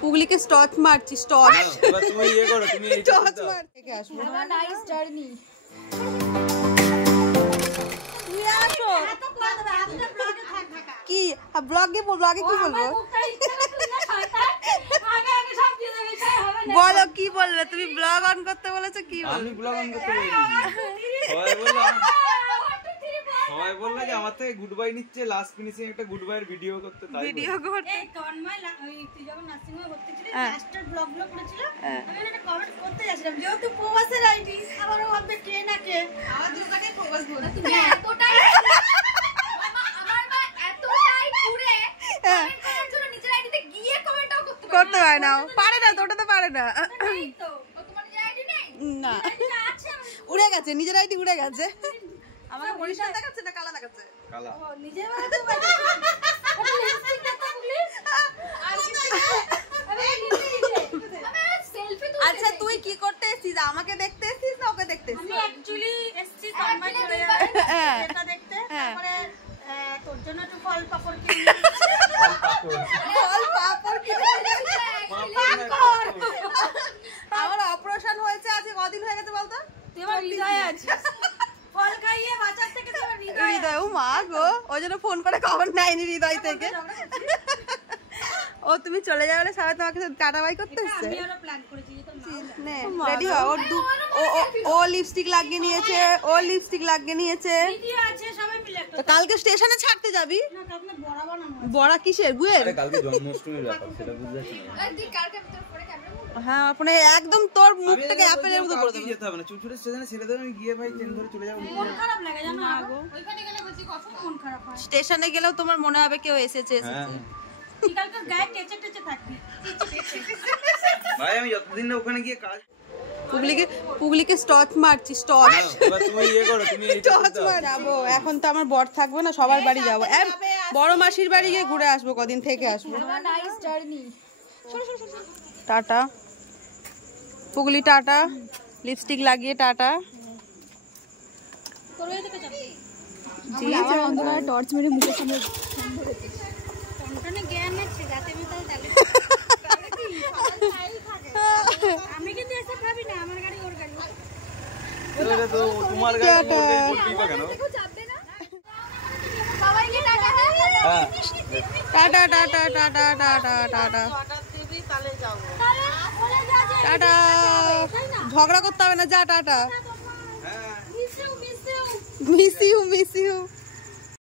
পুগলিকে স্টচ মারছি স্টচ। এবার তুমি ইয়ে করো, তুমি স্টচ মার থেকে আসবো। Nice journey. তুমি আসো কি ব্লগে কি বলবো? বলো কি বলবে? তুমি ব্লগ অন করতে বলেছো, কি বলবে? আমি ব্লগ অন করতে বলিনি। সবাই বললো যে আমার থেকে গুড বাই নিচ্ছে, লাস্ট ফিনিশিং একটা গুড বাই এর ভিডিও করতে, তাই ভিডিও করতে। এই তন্ময় তুই যখন নার্সিং হোমে ভর্তি ছিলি, লাস্টের ব্লগগুলো করেছিল, আমি একটা কমেন্ট করতে যাচ্ছিলাম যেহেতু প্রবাসের আইডি, আবার ভাববে কে না কে আমার দুটাকে প্রবাস বলে। তুমি এতটাই আমার মা এতটাই পুরে কমেন্ট করার জন্য নিজের আইডিতে গিয়ে কমেন্টও করতে পারে না, পারে না তো, ওটা তো পারে না। তো তোমার নিজের আইডি নেই না, আছে উড়ে গেছে, নিজের আইডি উড়ে গেছে। আমাকে বরিশাল দেখাচ্ছে না কালা দেখাচ্ছে? কালা। ও নিজের বাড়ি তো বাইরে লিপস্টিক দেখো প্লিজ। আচ্ছা তুই কি করতে এসেছিস? আমাকে দেখতে এসেছিস না ওকে দেখতে আমি এসেছিস? অ্যাকচুয়ালি এসছি তন্ময় চলে যাবে এটা দেখতে, তারপরে তোর জন্য একটু ফল পাপড় কিনে ফল পাপড় কিনে আমার অপারেশন হয়েছে আজকে কদিন হয়ে গেছে বলতো? তুই আমার হৃদয়ে আছিস, ফল খাইয়ে বাঁচার থেকে তোমার হৃদয়। হৃদয়, ও মা গো, ওই জন্য ফোন করে খবর নেয়নি হৃদয় থেকে। ও তুমি চলে যাবে বলে সবাই তোমাকে টাটা বাই করতে এসছে। আমি আরো প্ল্যান করেছি যে তোর নে রেডি হ। ও লিপস্টিক লাগিয়ে নিয়েছে, ও লিপস্টিক লাগিয়ে নিয়েছে। ভিডিও আছে সবাই মিলে একটা। তো কালকে স্টেশনে ছাড়তে যাবি? না কালকে বড়া বানানো বড়া কিসের? গুয়ের? আরে কালকে জন্মাষ্টমীর ব্যাপার, সেটা বুঝতে পারছি না। আছে। তুই কালকে তোর পরে ক্যামেরা হ্যাঁ আপনি একদম তোর মুখটাকে অ্যাপেলের মতো করে দেব। যেতে হবে না, চুচুড়ে স্টেশনে ছেড়ে দেবে, আমি গিয়ে ভাই ট্রেন ধরে চলে যাবো। মন খারাপ লাগে জানো ওইখানে গেলে বলছি কত মন খারাপ হয়। স্টেশনে গেলেও তোমার মনে হবে কেউ এসেছে। হ্যাঁ তুই কালকে গায়ে টেচে টেচে থাকবি। ভাই আমি যতদিন না ওখানে গিয়ে কাজ। পুগলিকে স্টচ মারছি স্টচ। এবার তুমি ইয়ে করো, তুমি স্টচ মার যাবো। এখন তো আমার বর থাকবে না, সবার বাড়ি যাবো। বড় মাসির বাড়ি গিয়ে ঘুরে আসবো, কদিন থেকে আসবো। Nice journey. টাটা পুগলি, টাটা। লিপস্টিক লাগিয়ে টাটা। তোর ওই দিকে যাবি? জি আমার অন্ধকারে টর্চ মেরে মুখের সামনে টনটনে জ্ঞান আছে যাতে আমি তাহলে আমি কিন্তু এসে খাবি না, আমার গাড়ি ওর গাড়ি। এটা তো তোমার গাড়ি বলতেই বা কেন? সবাইকে টাটা। হ্যাঁ tata tata tata tata tata tata. ঝগড়া করতে হবে না, যা টাটা। হ্যাঁ মিস ইউ মিস ইউ।